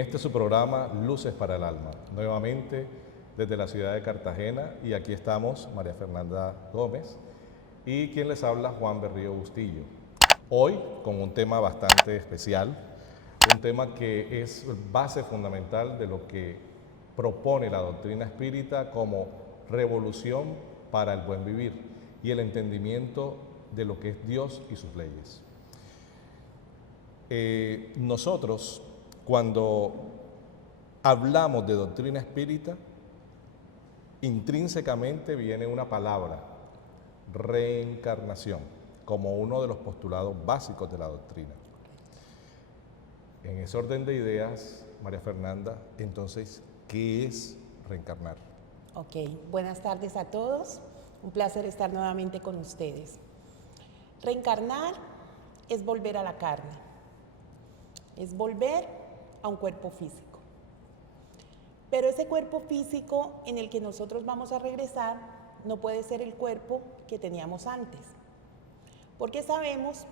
este su programa Luces para el Alma, nuevamente desde la ciudad de Cartagena, y aquí estamos María Fernanda Gómez y quien les habla, Juan Berrío Bustillo. Hoy con un tema bastante especial, un tema que es base fundamental de lo que propone la doctrina espírita como revolución para el buen vivir y el entendimiento de lo que es Dios y sus leyes. Nosotros, cuando hablamos de doctrina espírita, intrínsecamente viene una palabra, reencarnación, como uno de los postulados básicos de la doctrina. En ese orden de ideas, María Fernanda, entonces, ¿qué es reencarnar? Ok, buenas tardes a todos. Un placer estar nuevamente con ustedes. Reencarnar es volver a la carne, es volver a un cuerpo físico. Pero ese cuerpo físico en el que nosotros vamos a regresar no puede ser el cuerpo que teníamos antes, porque sabemos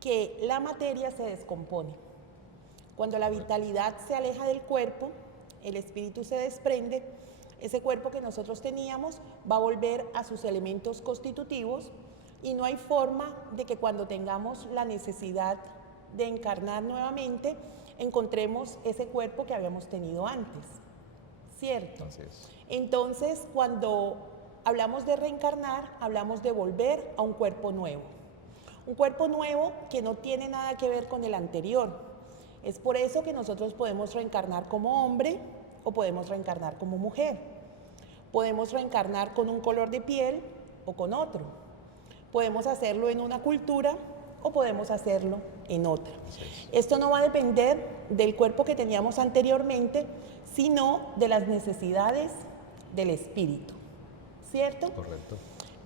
que la materia se descompone. Cuando la vitalidad se aleja del cuerpo, el espíritu se desprende, ese cuerpo que nosotros teníamos va a volver a sus elementos constitutivos y no hay forma de que cuando tengamos la necesidad de encarnar nuevamente, encontremos ese cuerpo que habíamos tenido antes, ¿cierto? Entonces, cuando hablamos de reencarnar, hablamos de volver a un cuerpo nuevo que no tiene nada que ver con el anterior. Es por eso que nosotros podemos reencarnar como hombre o podemos reencarnar como mujer. Podemos reencarnar con un color de piel o con otro. Podemos hacerlo en una cultura o podemos hacerlo en otra. Esto no va a depender del cuerpo que teníamos anteriormente, sino de las necesidades del espíritu, ¿cierto? Correcto.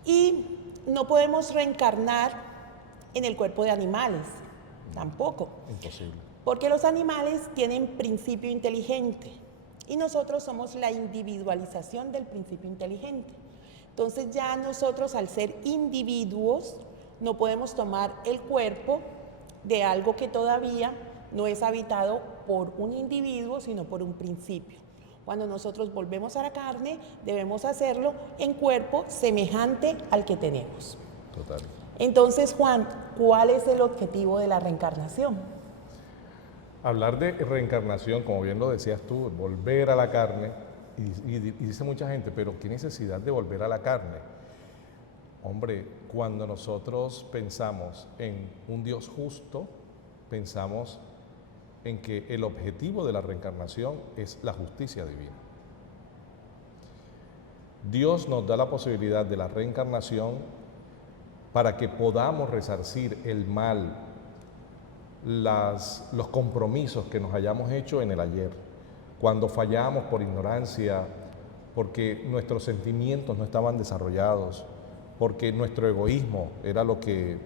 Y no podemos reencarnar en el cuerpo de animales, tampoco. Imposible. Porque los animales tienen principio inteligente y nosotros somos la individualización del principio inteligente. Entonces ya nosotros, al ser individuos, no podemos tomar el cuerpo de algo que todavía no es habitado por un individuo, sino por un principio. Cuando nosotros volvemos a la carne, debemos hacerlo en cuerpo semejante al que tenemos. Total. Entonces, Juan, ¿cuál es el objetivo de la reencarnación? Hablar de reencarnación, como bien lo decías tú, volver a la carne, y dice mucha gente, pero ¿qué necesidad de volver a la carne? Hombre, cuando nosotros pensamos en un Dios justo, pensamos en que el objetivo de la reencarnación es la justicia divina. Dios nos da la posibilidad de la reencarnación para que podamos resarcir el mal, los compromisos que nos hayamos hecho en el ayer, cuando fallamos por ignorancia, porque nuestros sentimientos no estaban desarrollados, porque nuestro egoísmo era lo que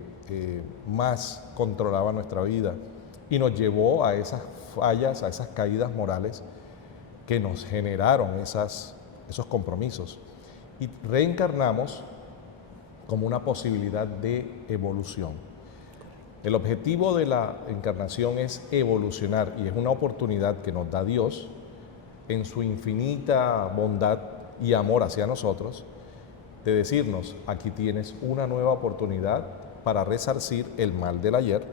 más controlaba nuestra vida y nos llevó a esas fallas, a esas caídas morales que nos generaron esos compromisos. Y reencarnamos como una posibilidad de evolución. El objetivo de la encarnación es evolucionar y es una oportunidad que nos da Dios en su infinita bondad y amor hacia nosotros, de decirnos, aquí tienes una nueva oportunidad para resarcir el mal del ayer,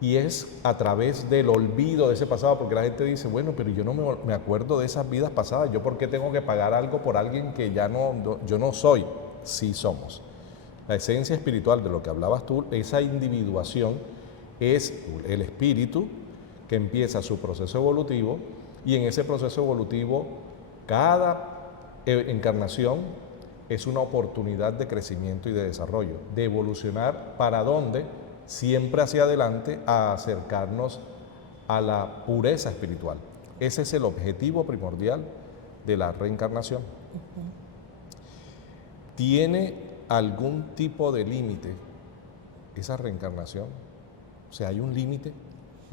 y es a través del olvido de ese pasado, porque la gente dice, bueno, pero yo no me acuerdo de esas vidas pasadas, ¿yo por qué tengo que pagar algo por alguien que yo no soy? Sí somos. La esencia espiritual de lo que hablabas tú, esa individuación, es el espíritu que empieza su proceso evolutivo, y en ese proceso evolutivo cada encarnación es una oportunidad de crecimiento y de desarrollo, de evolucionar. ¿Para dónde? Siempre hacia adelante, a acercarnos a la pureza espiritual. Ese es el objetivo primordial de la reencarnación. ¿Tiene algún tipo de límite esa reencarnación? O sea, ¿hay un límite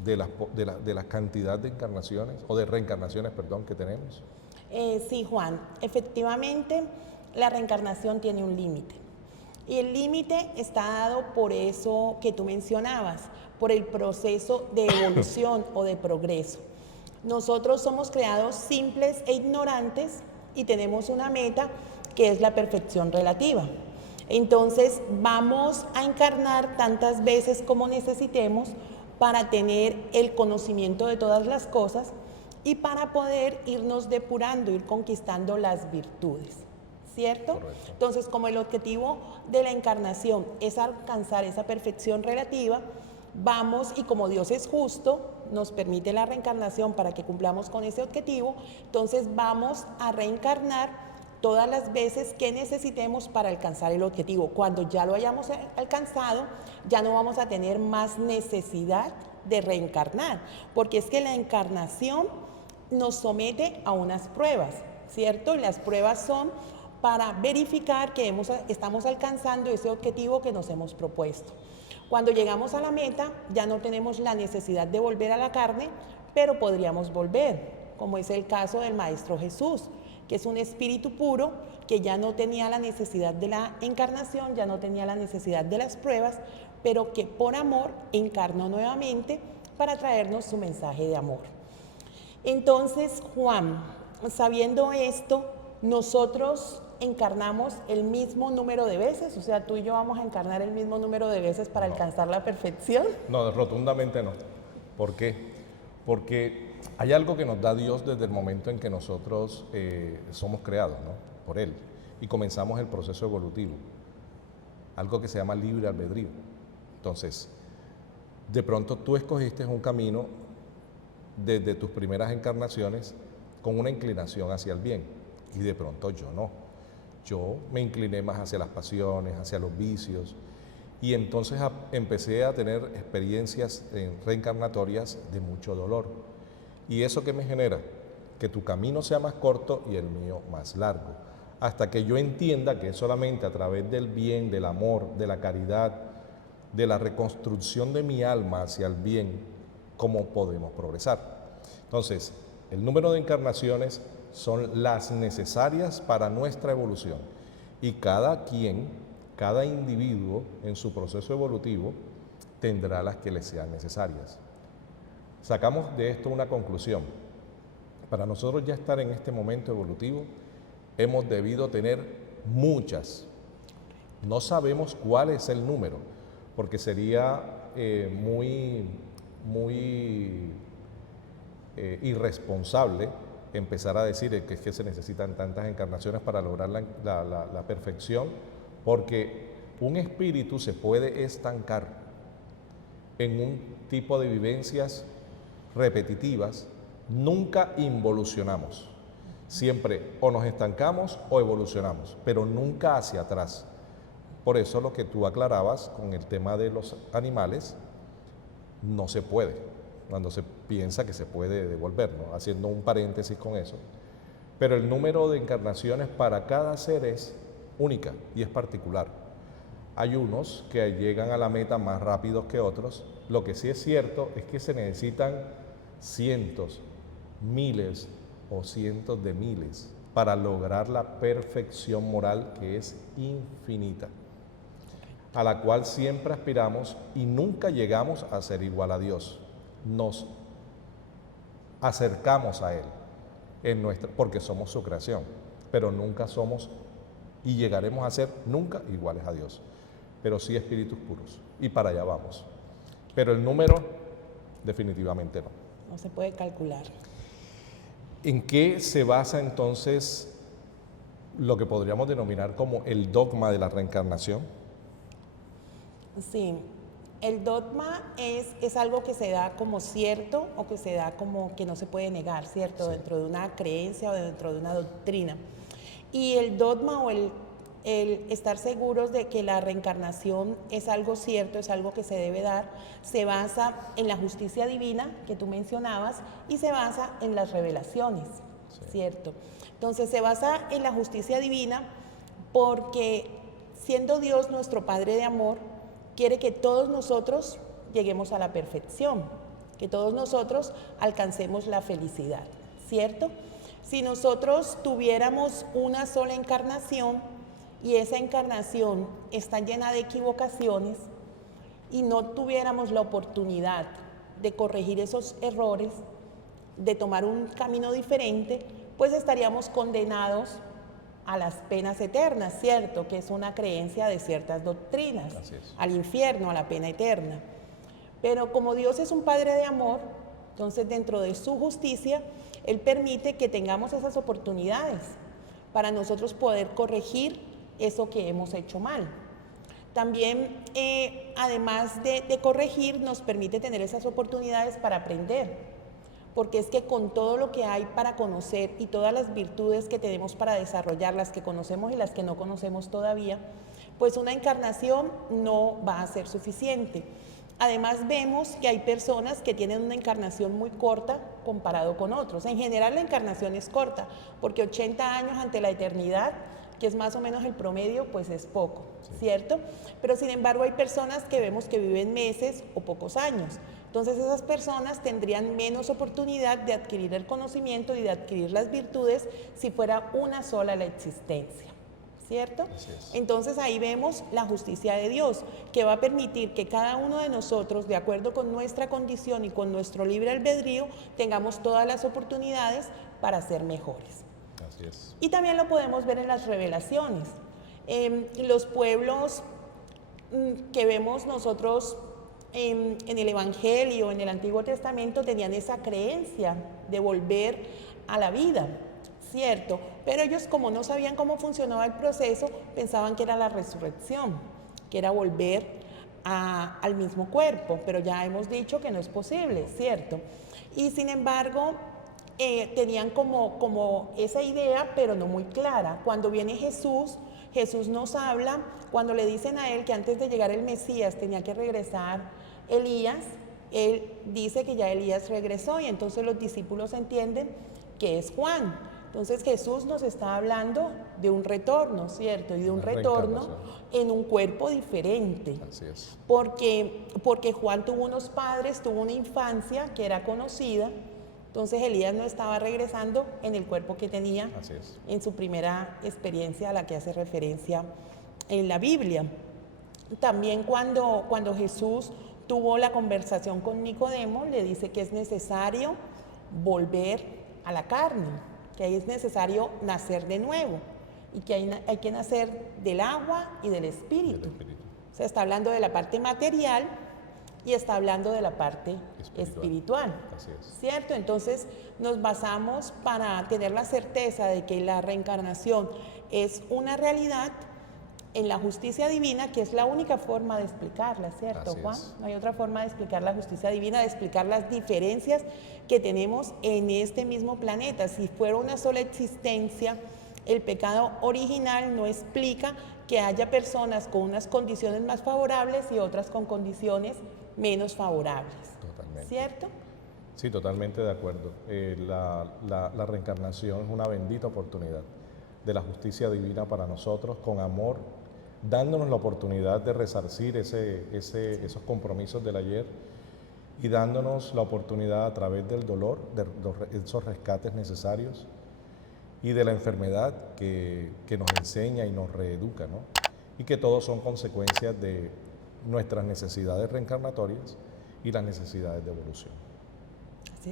de la cantidad de encarnaciones, o de reencarnaciones, perdón, que tenemos? Sí, Juan, efectivamente la reencarnación tiene un límite. Y el límite está dado por eso que tú mencionabas, por el proceso de evolución o de progreso. Nosotros somos creados simples e ignorantes y tenemos una meta que es la perfección relativa. Entonces vamos a encarnar tantas veces como necesitemos para tener el conocimiento de todas las cosas y para poder irnos depurando, ir conquistando las virtudes, ¿cierto? Correcto. Entonces, como el objetivo de la encarnación es alcanzar esa perfección relativa, vamos, y como Dios es justo, nos permite la reencarnación para que cumplamos con ese objetivo, entonces vamos a reencarnar todas las veces que necesitemos para alcanzar el objetivo. Cuando ya lo hayamos alcanzado, ya no vamos a tener más necesidad de reencarnar, porque es que la encarnación nos somete a unas pruebas, ¿cierto? Y las pruebas son para verificar que estamos alcanzando ese objetivo que nos hemos propuesto. Cuando llegamos a la meta, ya no tenemos la necesidad de volver a la carne, pero podríamos volver, como es el caso del Maestro Jesús, que es un espíritu puro, que ya no tenía la necesidad de la encarnación, ya no tenía la necesidad de las pruebas, pero que por amor encarnó nuevamente para traernos su mensaje de amor. Entonces, Juan, sabiendo esto, nosotros encarnamos el mismo número de veces, o sea, tú y yo vamos a encarnar el mismo número de veces para alcanzar la perfección. No, rotundamente no. ¿Por qué? Porque hay algo que nos da Dios desde el momento en que nosotros somos creados, ¿no? Por Él, y comenzamos el proceso evolutivo, algo que se llama libre albedrío. Entonces, de pronto tú escogiste un camino desde tus primeras encarnaciones con una inclinación hacia el bien, y de pronto yo no. Yo me incliné más hacia las pasiones, hacia los vicios, y entonces empecé a tener experiencias reencarnatorias de mucho dolor. ¿Y eso qué me genera? Que tu camino sea más corto y el mío más largo, hasta que yo entienda que es solamente a través del bien, del amor, de la caridad, de la reconstrucción de mi alma hacia el bien, cómo podemos progresar. Entonces, el número de encarnaciones son las necesarias para nuestra evolución, y cada quien, cada individuo en su proceso evolutivo tendrá las que le sean necesarias. Sacamos de esto una conclusión. Para nosotros ya estar en este momento evolutivo, hemos debido tener muchas. No sabemos cuál es el número, porque sería muy irresponsable empezar a decir que es que se necesitan tantas encarnaciones para lograr la perfección, porque un espíritu se puede estancar en un tipo de vivencias repetitivas. Nunca involucionamos, siempre o nos estancamos o evolucionamos, pero nunca hacia atrás. Por eso lo que tú aclarabas con el tema de los animales, no se puede, cuando se piensa que se puede devolver, ¿no? Haciendo un paréntesis con eso. Pero el número de encarnaciones para cada ser es única y es particular. Hay unos que llegan a la meta más rápidos que otros. Lo que sí es cierto es que se necesitan cientos, miles o cientos de miles para lograr la perfección moral, que es infinita, a la cual siempre aspiramos y nunca llegamos a ser igual a Dios. Nos acercamos a Él porque somos su creación, pero nunca somos y llegaremos a ser nunca iguales a Dios, pero sí espíritus puros, y para allá vamos. Pero el número definitivamente no. No se puede calcular. ¿En qué se basa entonces lo que podríamos denominar como el dogma de la reencarnación? Sí, el dogma es algo que se da como cierto o que se da como que no se puede negar, ¿cierto? Sí. Dentro de una creencia o dentro de una doctrina. Y el dogma o el estar seguros de que la reencarnación es algo cierto, es algo que se debe dar, se basa en la justicia divina que tú mencionabas y se basa en las revelaciones, sí. ¿Cierto? Entonces se basa en la justicia divina porque siendo Dios nuestro Padre de amor, quiere que todos nosotros lleguemos a la perfección, que todos nosotros alcancemos la felicidad, ¿cierto? Si nosotros tuviéramos una sola encarnación y esa encarnación está llena de equivocaciones y no tuviéramos la oportunidad de corregir esos errores, de tomar un camino diferente, pues estaríamos condenados a las penas eternas, ¿cierto? Que es una creencia de ciertas doctrinas, al infierno, a la pena eterna. Pero como Dios es un Padre de amor, entonces dentro de su justicia, Él permite que tengamos esas oportunidades para nosotros poder corregir eso que hemos hecho mal. También, además de corregir, nos permite tener esas oportunidades para aprender, porque es que con todo lo que hay para conocer y todas las virtudes que tenemos para desarrollar, las que conocemos y las que no conocemos todavía, pues una encarnación no va a ser suficiente. Además vemos que hay personas que tienen una encarnación muy corta comparado con otros. En general la encarnación es corta, porque 80 años ante la eternidad, que es más o menos el promedio, pues es poco, ¿cierto? Pero sin embargo hay personas que vemos que viven meses o pocos años. Entonces esas personas tendrían menos oportunidad de adquirir el conocimiento y de adquirir las virtudes si fuera una sola la existencia, ¿cierto? Entonces ahí vemos la justicia de Dios, que va a permitir que cada uno de nosotros, de acuerdo con nuestra condición y con nuestro libre albedrío, tengamos todas las oportunidades para ser mejores. Así es. Y también lo podemos ver en las revelaciones. Los pueblos que vemos nosotros en el Evangelio, en el Antiguo Testamento, tenían esa creencia de volver a la vida, ¿cierto? Pero ellos, como no sabían cómo funcionaba el proceso, pensaban que era la resurrección, que era volver al mismo cuerpo, pero ya hemos dicho que no es posible, ¿cierto? Y sin embargo, tenían como esa idea, pero no muy clara. Cuando viene Jesús, Jesús nos habla, cuando le dicen a él que antes de llegar el Mesías tenía que regresar Elías, él dice que ya Elías regresó y entonces los discípulos entienden que es Juan. Entonces Jesús nos está hablando de un retorno, ¿cierto? Y de un retorno en un cuerpo diferente. Así es. Porque Juan tuvo unos padres, tuvo una infancia que era conocida. Entonces Elías no estaba regresando en el cuerpo que tenía en su primera experiencia a la que hace referencia en la Biblia. También cuando Jesús tuvo la conversación con Nicodemo, le dice que es necesario volver a la carne, que ahí es necesario nacer de nuevo y que hay que nacer del agua y del espíritu. O sea, está hablando de la parte material y está hablando de la parte espiritual. Así es. ¿Cierto? Entonces nos basamos para tener la certeza de que la reencarnación es una realidad en la justicia divina, que es la única forma de explicarla, ¿cierto, Juan? No hay otra forma de explicar la justicia divina, de explicar las diferencias que tenemos en este mismo planeta. Si fuera una sola existencia, el pecado original no explica que haya personas con unas condiciones más favorables y otras con condiciones menos favorables. Totalmente. ¿Cierto? Sí, totalmente de acuerdo. La reencarnación es una bendita oportunidad de la justicia divina para nosotros, con amor, dándonos la oportunidad de resarcir esos compromisos del ayer y dándonos la oportunidad a través del dolor, de esos rescates necesarios y de la enfermedad que nos enseña y nos reeduca, ¿no? Y que todos son consecuencias de nuestras necesidades reencarnatorias y las necesidades de evolución.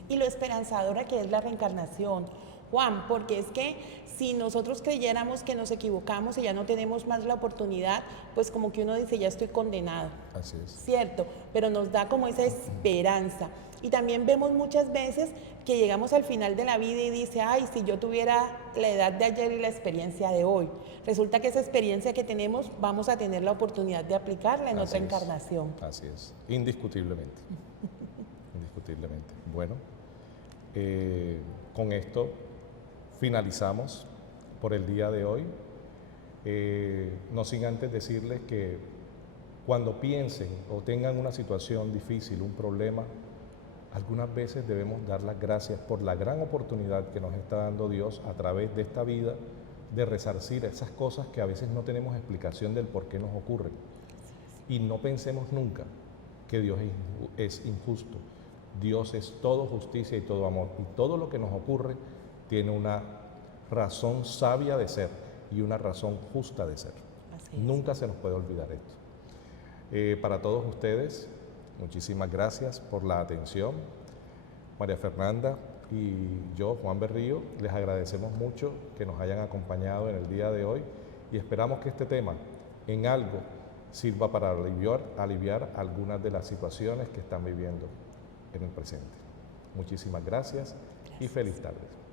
Y lo esperanzadora que es la reencarnación, Juan, porque es que si nosotros creyéramos que nos equivocamos y ya no tenemos más la oportunidad, pues como que uno dice, ya estoy condenado. Así es. ¿Cierto? Pero nos da como esa esperanza. Y también vemos muchas veces que llegamos al final de la vida y dice, ay, si yo tuviera la edad de ayer y la experiencia de hoy. Resulta que esa experiencia que tenemos vamos a tener la oportunidad de aplicarla en otra encarnación. Así es, indiscutiblemente. Indiscutiblemente. Bueno, con esto finalizamos por el día de hoy. No sin antes decirles que cuando piensen o tengan una situación difícil, un problema, algunas veces debemos dar las gracias por la gran oportunidad que nos está dando Dios a través de esta vida de resarcir esas cosas que a veces no tenemos explicación del por qué nos ocurren. Y no pensemos nunca que Dios es injusto. Dios es todo justicia y todo amor. Y todo lo que nos ocurre tiene una razón sabia de ser y una razón justa de ser. Nunca se nos puede olvidar esto. Para todos ustedes, muchísimas gracias por la atención. María Fernanda, y yo, Juan Berrío, les agradecemos mucho que nos hayan acompañado en el día de hoy y esperamos que este tema en algo sirva para aliviar algunas de las situaciones que están viviendo en el presente. Muchísimas gracias y feliz tarde.